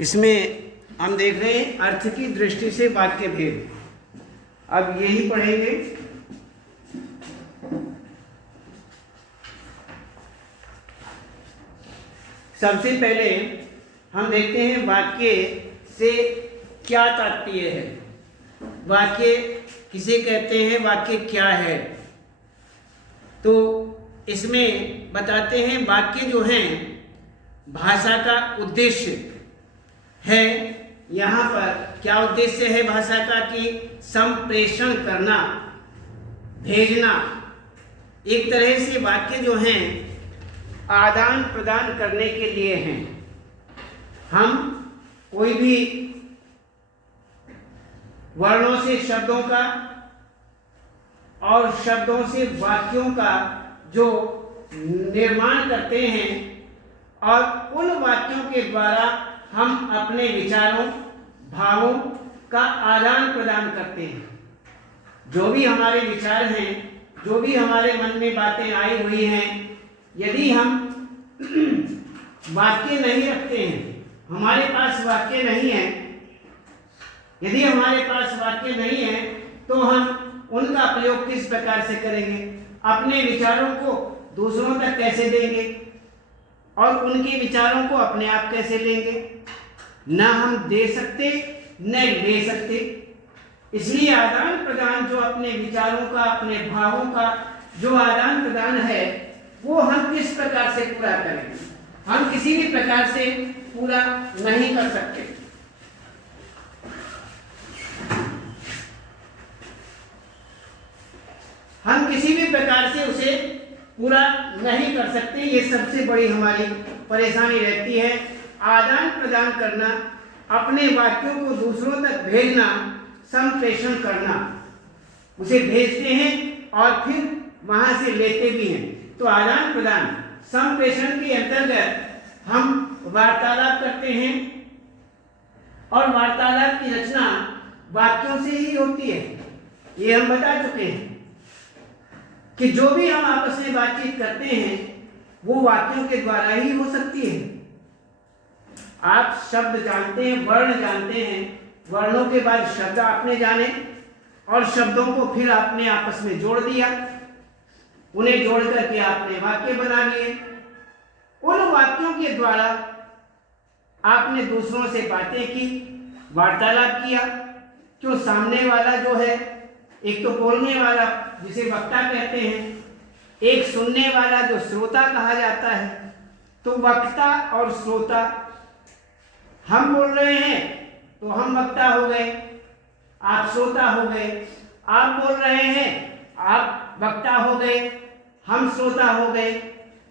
इसमें हम देख रहे हैं अर्थ की दृष्टि से वाक्य भेद। अब यही पढ़ेंगे। सबसे पहले हम देखते हैं वाक्य से क्या तात्पर्य है, वाक्य किसे कहते हैं, वाक्य क्या है। तो इसमें बताते हैं वाक्य जो हैं भाषा का उद्देश्य है। यहाँ पर क्या उद्देश्य है भाषा का कि संप्रेषण करना, भेजना। एक तरह से वाक्य जो हैं आदान प्रदान करने के लिए हैं। हम कोई भी वर्णों से शब्दों का और शब्दों से वाक्यों का जो निर्माण करते हैं और उन वाक्यों के द्वारा हम अपने विचारों, भावों का आदान प्रदान करते हैं। जो भी हमारे विचार हैं, जो भी हमारे मन में बातें आई हुई हैं, यदि हम वाक्य नहीं रखते हैं, हमारे पास वाक्य नहीं है, यदि हमारे पास वाक्य नहीं है तो हम उनका प्रयोग किस प्रकार से करेंगे, अपने विचारों को दूसरों तक कैसे देंगे और उनके विचारों को अपने आप कैसे लेंगे। न हम दे सकते न ले सकते। इसलिए आदान प्रदान जो अपने विचारों का, अपने भावों का जो आदान प्रदान है वो हम किस प्रकार से पूरा करेंगे। हम किसी भी प्रकार से पूरा नहीं कर सकते। हम किसी भी प्रकार से उसे पूरा नहीं कर सकते। ये सबसे बड़ी हमारी परेशानी रहती है। आदान प्रदान करना, अपने वाक्यों को दूसरों तक भेजना, संप्रेषण करना। उसे भेजते हैं और फिर वहां से लेते भी हैं। तो आदान प्रदान, संप्रेषण के अंतर्गत हम वार्तालाप करते हैं और वार्तालाप की रचना वाक्यों से ही होती है। ये हम बता चुके हैं कि जो भी हम आपस में बातचीत करते हैं वो वाक्यों के द्वारा ही हो सकती है। आप शब्द जानते हैं, वर्ण जानते हैं, वर्णों के बाद शब्द आपने जाने और शब्दों को फिर आपने आपस में जोड़ दिया, उन्हें जोड़ करके आपने वाक्य बना लिए। उन वाक्यों के द्वारा आपने दूसरों से बातें की, वार्तालाप किया। क्यों, सामने वाला जो है, एक तो बोलने वाला जिसे वक्ता कहते हैं, एक सुनने वाला जो श्रोता कहा जाता है। तो वक्ता और श्रोता, हम बोल रहे हैं तो हम वक्ता हो गए, आप श्रोता हो गए। आप बोल रहे हैं, आप वक्ता हो गए, हम श्रोता हो गए।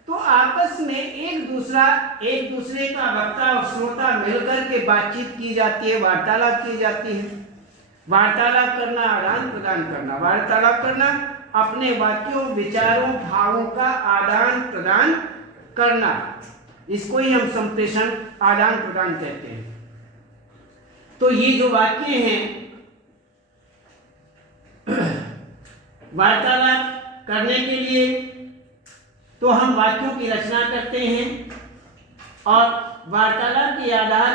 तो आपस में एक दूसरे का वक्ता और श्रोता मिलकर के बातचीत की जाती है, वार्तालाप की जाती है। वार्तालाप करना, आदान प्रदान करना। वार्तालाप करना, अपने वाक्यों, विचारों, भावों का आदान प्रदान करना। इसको ही हम संप्रेषण, आदान प्रदान कहते हैं। तो ये जो वाक्य हैं वार्तालाप करने के लिए तो हम वाक्यों की रचना करते हैं और वार्तालाप के आधार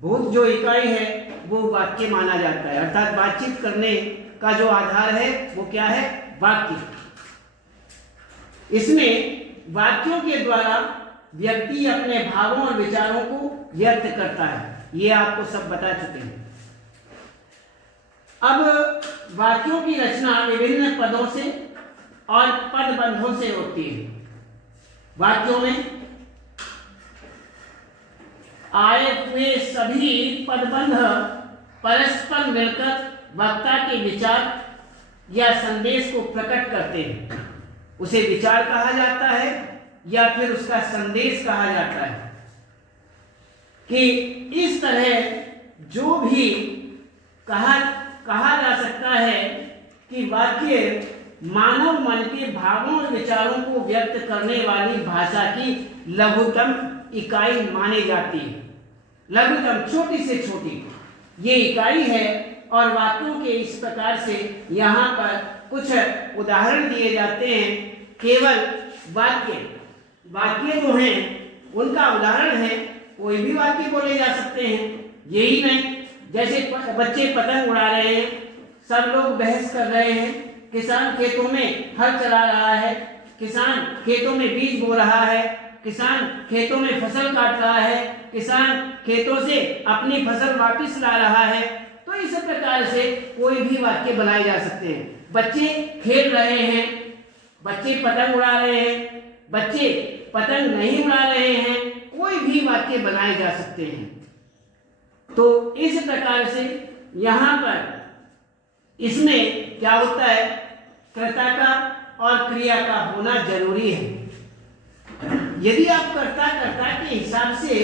भूत जो इकाई है वो वाक्य माना जाता है। अर्थात बातचीत करने का जो आधार है वो क्या है, वाक्य। इसमें वाक्यों के द्वारा व्यक्ति अपने भावों और विचारों को व्यक्त करता है। ये आपको सब बता चुके हैं। अब वाक्यों की रचना विभिन्न पदों से और पदबंधों से होती है। वाक्यों में आए हुए सभी पदबंध परस्पर मिलकर वक्ता के विचार या संदेश को प्रकट करते हैं। उसे विचार कहा जाता है या फिर उसका संदेश कहा जाता है। कि इस तरह जो भी कहा जा सकता है कि वाक्य मानव मन के भावों और विचारों को व्यक्त करने वाली भाषा की लघुतम इकाई मानी जाती है। लघुतम, छोटी से छोटी ये इकाई है। और वाक्यों के इस प्रकार से यहाँ पर कुछ उदाहरण दिए जाते हैं। केवल वाक्य जो हैं उनका उदाहरण है कोई भी वाक्य बोले जा सकते हैं, यही नहीं। जैसे बच्चे पतंग उड़ा रहे हैं, सब लोग बहस कर रहे हैं, किसान खेतों में हल चला रहा है, किसान खेतों में बीज बो रहा है, किसान खेतों में फसल काट रहा है, किसान खेतों से अपनी फसल वापस ला रहा है। तो इस प्रकार से कोई भी वाक्य बनाए जा सकते हैं। बच्चे खेल रहे हैं, बच्चे पतंग उड़ा रहे हैं, बच्चे पतंग नहीं उड़ा रहे हैं, कोई भी वाक्य बनाए जा सकते हैं। तो इस प्रकार से यहाँ पर इसमें क्या होता है, कर्ता का और क्रिया का होना जरूरी है। यदि आप कर्ता के हिसाब से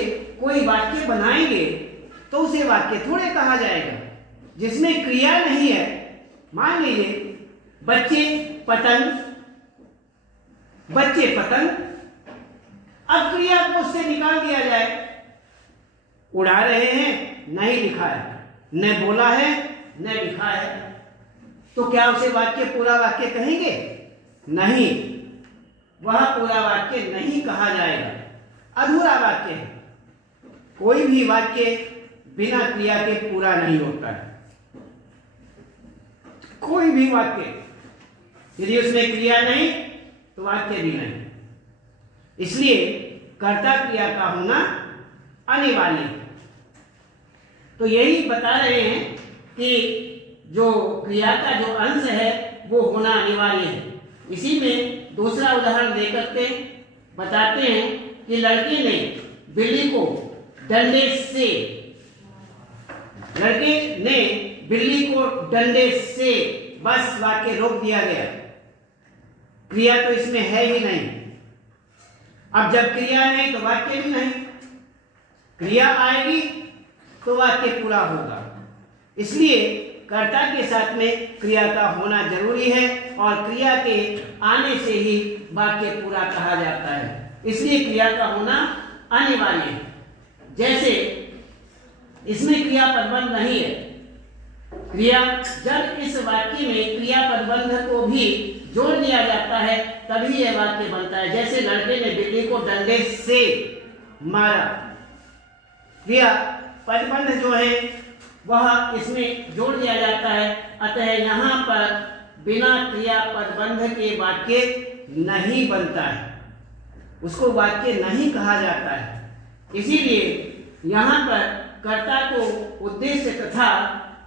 कोई वाक्य बनाएंगे तो उसे वाक्य थोड़े कहा जाएगा जिसमें क्रिया नहीं है। मान लीजिए बच्चे पतंग, अब क्रिया को उससे निकाल दिया जाए। उड़ा रहे हैं, नहीं लिखा है, न बोला है न लिखा है, तो क्या उसे वाक्य पूरा वाक्य कहेंगे? नहीं, वह पूरा वाक्य नहीं कहा जाएगा, अधूरा वाक्य है। कोई भी वाक्य बिना क्रिया के पूरा नहीं होता है। कोई भी वाक्य यदि उसमें क्रिया नहीं तो वाक्य भी नहीं। इसलिए कर्ता क्रिया का होना अनिवार्य है। तो यही बता रहे हैं कि जो क्रिया का जो अंश है वो होना अनिवार्य है। इसी में दूसरा उदाहरण देकर के बताते हैं कि लड़के ने बिल्ली को डंडे से बस वाक्य रोक दिया गया। क्रिया तो इसमें है ही नहीं। अब जब क्रिया नहीं तो वाक्य भी नहीं, क्रिया आएगी तो वाक्य पूरा होगा। इसलिए कर्ता के साथ में क्रिया का होना जरूरी है और क्रिया के आने से ही वाक्य पूरा कहा जाता है। इसलिए क्रिया का होना अनिवार्य है। जैसे इसमें क्रिया पदबंध नहीं है, क्रिया जब इस वाक्य में क्रिया पदबंध को भी जोड़ दिया जाता है तभी यह वाक्य बनता है। जैसे लड़के ने बिल्ली को डंडे से मारा, क्रिया पदबंध जो है वह इसमें जोड़ दिया जाता है। अतः यहाँ पर बिना क्रिया पदबंध के वाक्य नहीं बनता है, उसको वाक्य नहीं कहा जाता है। इसीलिए यहाँ पर कर्ता को उद्देश्य तथा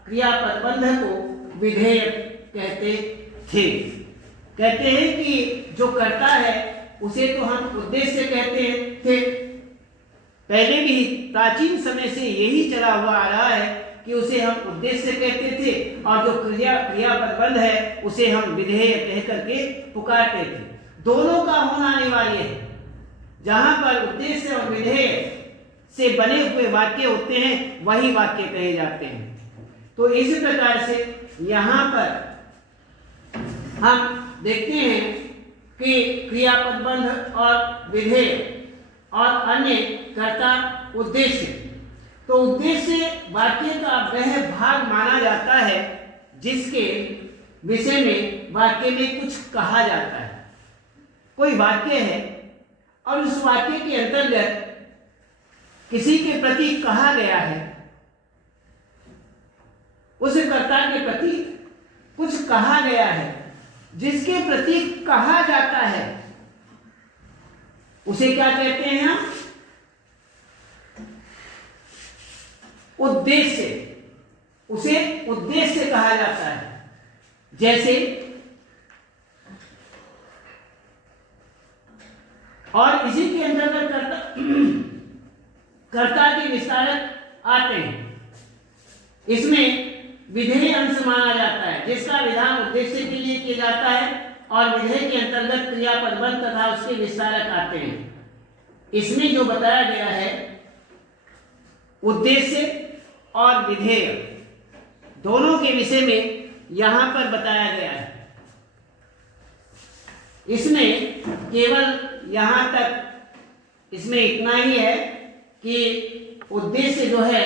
क्रिया पदबंध को विधेय कहते थे। कहते हैं कि जो कर्ता है उसे तो हम उद्देश्य कहते थे, पहले भी प्राचीन समय से यही चला हुआ आ रहा है कि उसे हम उद्देश्य कहते थे, और जो क्रिया पदबंध है उसे हम विधेय कह करके पुकारते थे। दोनों का होना अनिवार्य है। जहां पर उद्देश्य और विधेय से बने हुए वाक्य होते हैं वही वाक्य कहे जाते हैं। तो इस प्रकार से यहाँ पर हम देखते हैं कि क्रिया पदबंध और विधेय और अन्य कर्ता उद्देश्य। तो उद्देश्य वाक्य का वह भाग माना जाता है जिसके विषय में वाक्य में कुछ कहा जाता है। कोई वाक्य है और उस वाक्य के अंतर्गत किसी के प्रति कहा गया है, उस कर्ता के प्रति कुछ कहा गया है, जिसके प्रति कहा जाता है उसे क्या कहते हैं हम? उद्देश्य। उसे उद्देश्य कहा जाता है। जैसे और इसी के अंतर्गत कर्ता के विस्तारक आते हैं। इसमें विधेय अंश माना जाता है जिसका विधान उद्देश्य के लिए किया जाता है, और विधेय के अंतर्गत क्रिया पदबंध तथा उसके विस्तारक आते हैं। इसमें जो बताया गया है उद्देश्य और विधेय दोनों के विषय में यहाँ पर बताया गया है। इसमें केवल यहाँ तक इसमें इतना ही है कि उद्देश्य जो है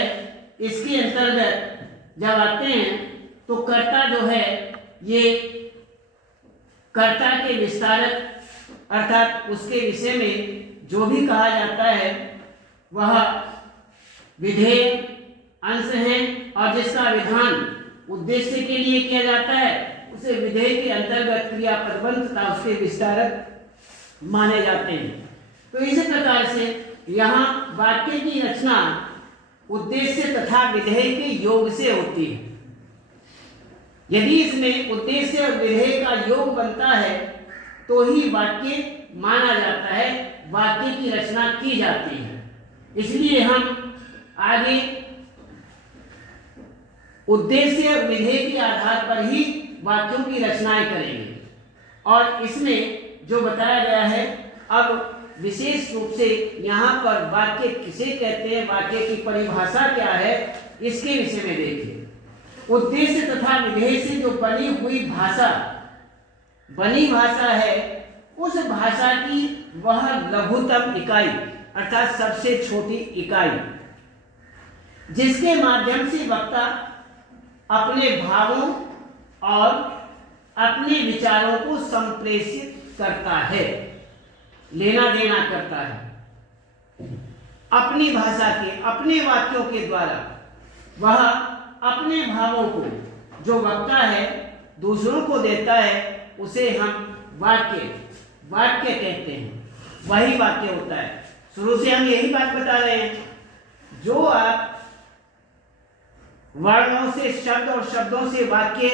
इसके अंतर्गत जब आते हैं तो कर्ता जो है ये कर्ता के विस्तारक अर्थात उसके विषय में जो भी कहा जाता है वह विधेय अंश है, और जिसका विधान उद्देश्य के लिए किया जाता है उसे विधेय के अंतर्गत क्रियापदबंध तथा उसके विस्तारक माने जाते हैं। तो इस प्रकार से यहाँ वाक्य की रचना उद्देश्य तथा विधेय के योग से होती है। यदि इसमें उद्देश्य और विधेय का योग बनता है तो ही वाक्य माना जाता है, वाक्य की रचना की जाती है। इसलिए हम आगे उद्देश्य और विधेय के आधार पर ही वाक्यों की रचनाएं करेंगे। और इसमें जो बताया गया है, अब विशेष रूप से यहाँ पर वाक्य किसे कहते हैं, वाक्य की परिभाषा क्या है, इसके विषय में देखिए। उद्देश्य तथा विधेय से जो बनी हुई भाषा है, उस भाषा की वह लघुतम इकाई अर्थात सबसे छोटी इकाई, जिसके माध्यम से वक्ता अपने भावों और अपने विचारों को संप्रेषित करता है, लेना देना करता है। अपनी भाषा के अपने वाक्यों के द्वारा वह अपने भावों को जो वक्ता है दूसरों को देता है, उसे हम वाक्य कहते हैं। वही वाक्य होता है। शुरू से हम यही बात बता रहे हैं, जो आप वर्णों से शब्द और शब्दों से वाक्य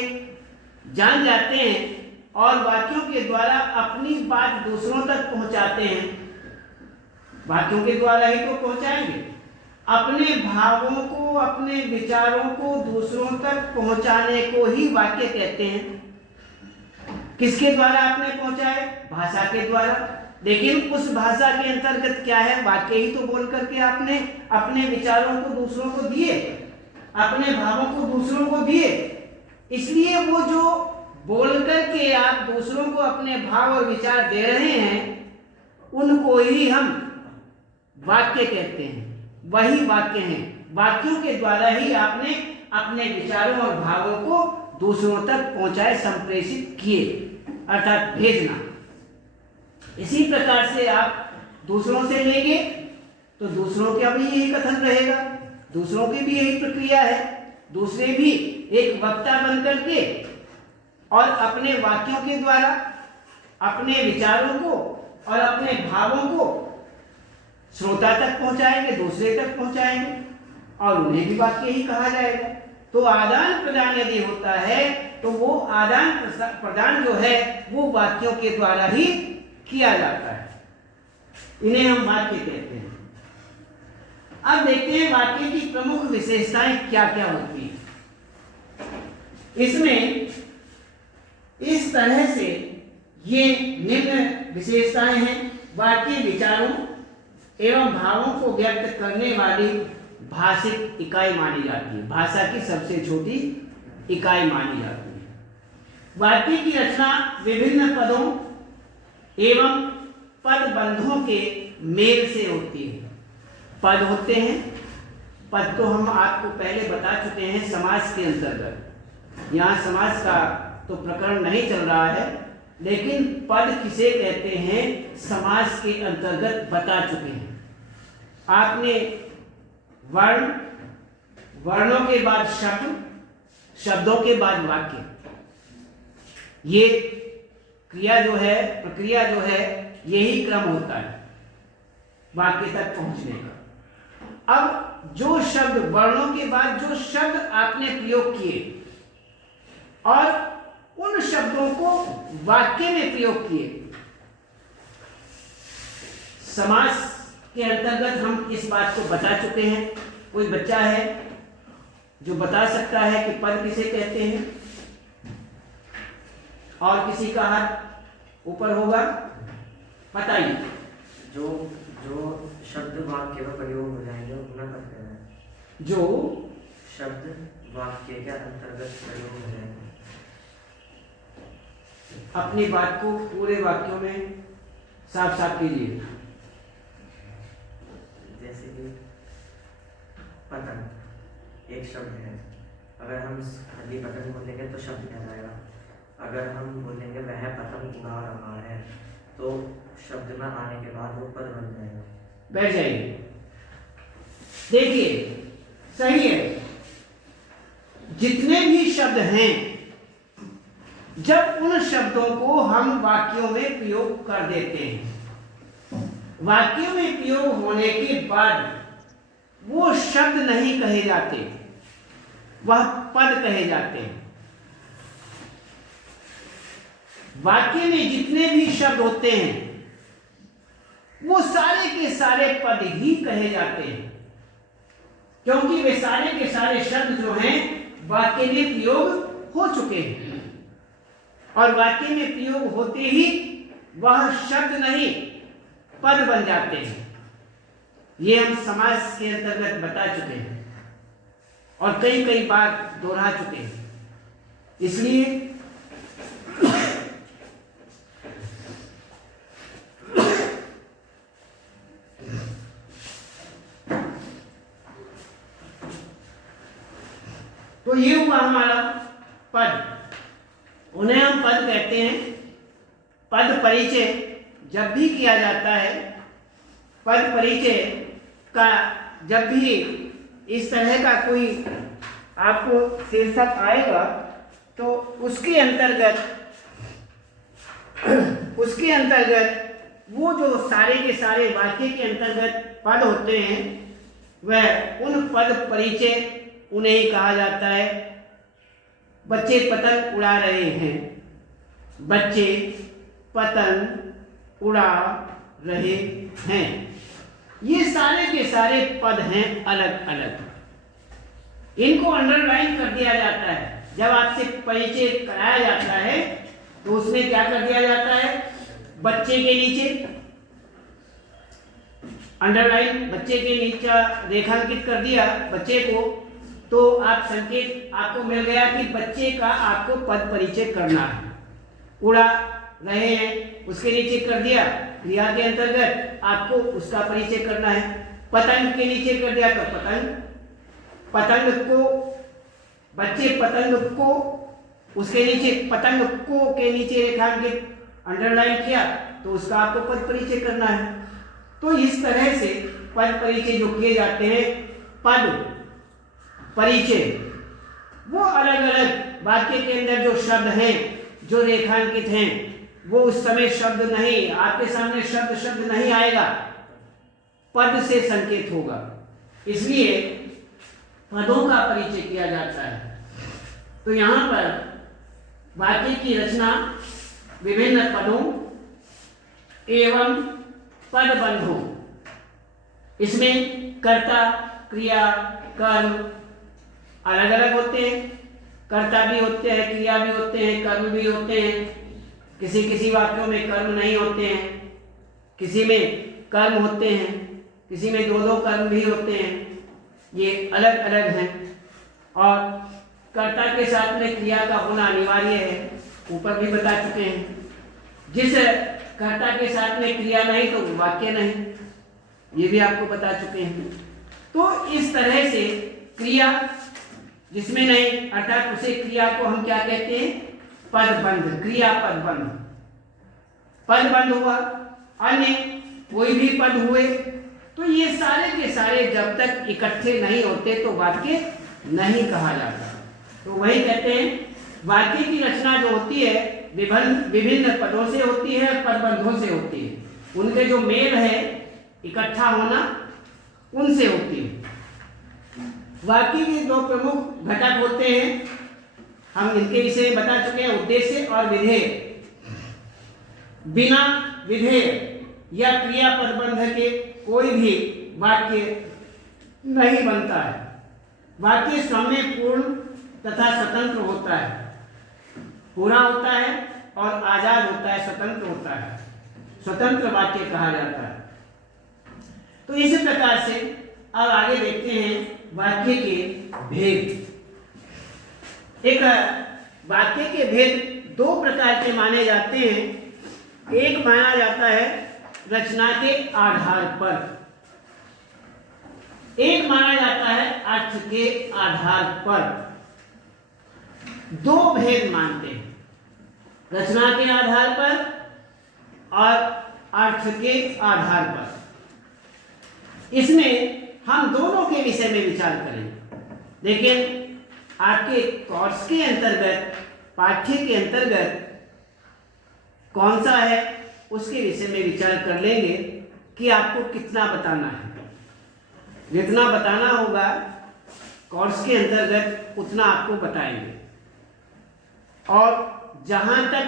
जान जाते हैं और वाक्यों के द्वारा अपनी बात दूसरों तक पहुंचाते हैं, वाक्यों के द्वारा ही तो पहुंचाएंगे। अपने भावों को, अपने विचारों को दूसरों तक पहुंचाने को ही वाक्य कहते हैं। किसके द्वारा आपने पहुंचाए? भाषा के द्वारा। लेकिन उस भाषा के अंतर्गत क्या है? वाक्य ही तो बोल करके आपने अपने विचारों को दूसरों को दिए, अपने भावों को दूसरों को दिए। इसलिए वो जो बोल करके आप दूसरों को अपने भाव और विचार दे रहे हैं, उनको ही हम वाक्य कहते हैं। वही वाक्य हैं। वाक्यों के द्वारा ही आपने अपने विचारों और भावों को दूसरों तक पहुंचाए, संप्रेषित किए, अर्थात भेजना। इसी प्रकार से आप दूसरों से लेंगे तो दूसरों का भी यही कथन रहेगा, दूसरों की भी यही प्रक्रिया है। दूसरे भी एक वक्ता बन करके और अपने वाक्यों के द्वारा अपने विचारों को और अपने भावों को श्रोता तक पहुंचाएंगे, दूसरे तक पहुंचाएंगे, और उन्हें भी वाक्य ही कहा जाएगा। तो आदान प्रदान यदि होता है तो वो आदान प्रदान जो है वो वाक्यों के द्वारा ही किया जाता है। इन्हें हम वाक्य कहते हैं। अब देखते हैं वाक्य की प्रमुख विशेषताएं क्या क्या होती हैं। इसमें इस तरह से ये निम्न विशेषताएं हैं। वाक्य विचारों एवं भावों को व्यक्त करने वाली भाषिक इकाई मानी जाती है, भाषा की सबसे छोटी इकाई मानी जाती है। वाक्य की रचना विभिन्न पदों एवं पदबंधों के मेल से होती है। पद होते हैं, पद तो हम आपको पहले बता चुके हैं समास के अंतर्गत। यहाँ समास का तो प्रकरण नहीं चल रहा है, लेकिन पद किसे कहते हैं समास के अंतर्गत बता चुके हैं। आपने वर्ण, वर्णों के बाद शब्द, शब्दों के बाद वाक्य, ये क्रिया जो है, प्रक्रिया जो है, यही क्रम होता है वाक्य तक पहुंचने का। अब जो शब्द, वर्णों के बाद जो शब्द आपने प्रयोग किए और उन शब्दों को वाक्य में प्रयोग किए, समास के अंतर्गत हम इस बात को बता चुके हैं। कोई बच्चा है जो बता सकता है कि पद किसे कहते हैं? और किसी का हाथ ऊपर होगा, बताइए। जो शब्द वाक्य में प्रयोग हो जाएंगे उन्हें पद कहते हैं। जो शब्द वाक्य के अंतर्गत प्रयोग हो जाएंगे। अपनी बात को पूरे वाक्यों में साफ साफ कीजिए। जैसे कि पतंग एक शब्द है, अगर हम खाली पतंग बोलेंगे तो शब्द कहलाएगा। अगर हम बोलेंगे वह पतंग उड़ा रहा है तो शब्द में आने के बाद वो पद बन जाएगा। बैठ जाइए। देखिए सही है, जितने भी शब्द हैं जब उन शब्दों को हम वाक्यों में प्रयोग कर देते हैं, वाक्यों में प्रयोग होने के बाद वो शब्द नहीं कहे जाते, वह पद कहे जाते हैं। वाक्य में जितने भी शब्द होते हैं वो सारे के सारे पद ही कहे जाते हैं, क्योंकि वे सारे के सारे शब्द जो हैं वाक्य में प्रयोग हो चुके हैं, और वाक्य में प्रयोग होते ही वह शब्द नहीं पद बन जाते हैं। ये हम समास के अंतर्गत बता चुके हैं और कई कई बार दोहरा चुके हैं। इसलिए तो ये हुआ हमारा पद, उन्हें हम पद कहते हैं। पद परिचय जब भी किया जाता है, पद परिचय का जब भी इस तरह का कोई आपको शीर्षक आएगा तो उसके अंतर्गत वो जो सारे के सारे वाक्य के अंतर्गत पद होते हैं वह उन पद परिचय उन्हें ही कहा जाता है। बच्चे पतंग उड़ा रहे हैं, बच्चे पतंग उड़ा रहे हैं, ये सारे के सारे पद हैं अलग अलग। इनको अंडरलाइन कर दिया जाता है। जब आपसे परिचय कराया जाता है तो उसमें क्या कर दिया जाता है, बच्चे के नीचे अंडरलाइन, बच्चे के नीचे रेखांकित कर दिया बच्चे को, तो आप संकेत आपको मिल गया कि बच्चे का आपको पद परिचय करना है। उड़ा रहे हैं उसके नीचे कर दिया, क्रिया के अंतर्गत आपको उसका परिचय करना है। पतंग के नीचे कर दिया तो पतंग, पतंग को, बच्चे पतंग को, उसके नीचे पतंग को के नीचे रेखांकित अंडरलाइन किया तो उसका आपको पद परिचय करना है। तो इस तरह से पद परिचय जो किए जाते हैं, पद परिचय वो अलग अलग वाक्य के अंदर जो शब्द हैं जो रेखांकित हैं वो उस समय शब्द नहीं, आपके सामने शब्द नहीं आएगा, पद से संकेत होगा। इसलिए पदों का परिचय किया जाता है। तो यहाँ पर वाक्य की रचना विभिन्न पदों एवं पदबंधों, इसमें कर्ता, क्रिया, कर्म अलग अलग होते हैं। कर्ता भी होते हैं, क्रिया भी होते हैं, कर्म भी होते हैं। किसी किसी वाक्यों में कर्म नहीं होते हैं, किसी में कर्म होते हैं, किसी में दो कर्म भी होते हैं। ये अलग अलग हैं। और कर्ता के साथ में क्रिया का होना अनिवार्य है, ऊपर भी बता चुके हैं। जिस कर्ता के साथ में क्रिया नहीं तो वाक्य नहीं, ये भी आपको बता चुके हैं। तो इस तरह से क्रिया जिसमें नहीं अर्थात उसे क्रिया को हम क्या कहते हैं, पदबंध, क्रिया पदबंध। पदबंध हुआ, अन्य कोई भी पद हुए, तो ये सारे के सारे जब तक इकट्ठे नहीं होते तो वाक्य नहीं कहा जाता। तो वही कहते हैं वाक्य की रचना जो होती है विभिन्न पदों से होती है, पदबंधों से होती है। उनके जो मेल है, इकट्ठा होना, उनसे होती है। वाक्य के दो प्रमुख घटक होते हैं, हम इनके विषय में बता चुके हैं, उद्देश्य और विधेय। बिना विधेय या क्रिया पदबंध के कोई भी वाक्य नहीं बनता है। वाक्य समय पूर्ण तथा स्वतंत्र होता है, पूरा होता है और आजाद होता है, स्वतंत्र होता है, स्वतंत्र वाक्य कहा जाता है। तो इसी प्रकार से अब आगे देखते हैं वाक्य के भेद। एक वाक्य के भेद दो प्रकार के माने जाते हैं। एक माना जाता है रचना के आधार पर, एक माना जाता है अर्थ के आधार पर। दो भेद मानते हैं, रचना के आधार पर और अर्थ के आधार पर। इसमें हम दोनों के विषय में विचार करेंगे। लेकिन आपके कोर्स के अंतर्गत, पाठ्य के अंतर्गत कौन सा है उसके विषय में विचार कर लेंगे कि आपको कितना बताना है। जितना बताना होगा कोर्स के अंतर्गत उतना आपको बताएंगे, और जहां तक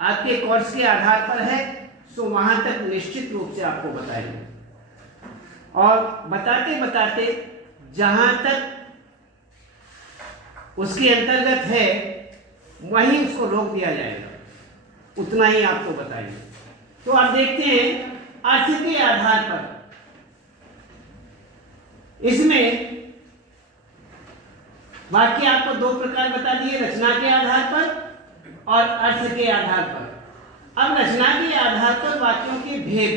आपके कोर्स के आधार पर है सो वहां तक निश्चित रूप से आपको बताएंगे, और बताते बताते जहां तक उसके अंतर्गत है वहीं उसको रोक दिया जाएगा, उतना ही आपको बताएंगे। तो आप देखते हैं अर्थ के आधार पर इसमें वाक्य आपको दो प्रकार बता दिए, रचना के आधार पर और अर्थ के आधार पर। अब रचना के आधार पर वाक्यों के भेद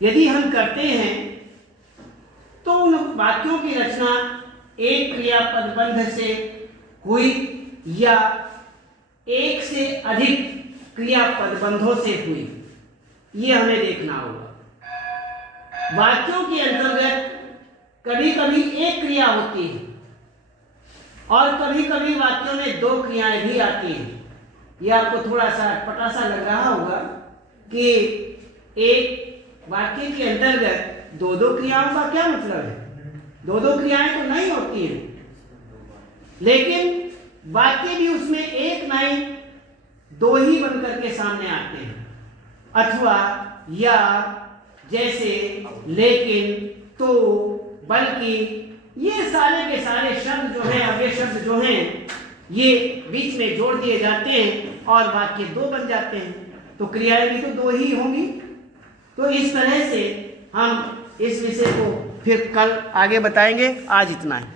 यदि हम करते हैं तो उन वाक्यों की रचना एक क्रियापद बंध से हुई या एक से अधिक क्रियापद बंधों से हुई, ये हमें देखना होगा। वाक्यों के अंतर्गत कभी कभी एक क्रिया होती है और कभी कभी वाक्यों में दो क्रियाएं भी आती हैं। ये आपको थोड़ा सा अटपटा सा लग रहा होगा कि एक वाक्य के अंतर्गत दो दो क्रियाओं का क्या मतलब है। दो दो क्रियाएं तो नहीं होती हैं, लेकिन वाक्य भी उसमें एक नहीं दो ही बनकर के सामने आते हैं। अथवा, या, जैसे, लेकिन, तो, बल्कि, ये सारे के सारे शब्द जो हैं, अव्यय शब्द जो हैं, ये बीच में जोड़ दिए जाते हैं और वाक्य दो बन जाते हैं। तो क्रियाएं भी तो दो ही होंगी। तो इस तरह से हम इस विषय को फिर कल आगे बताएंगे। आज इतना है।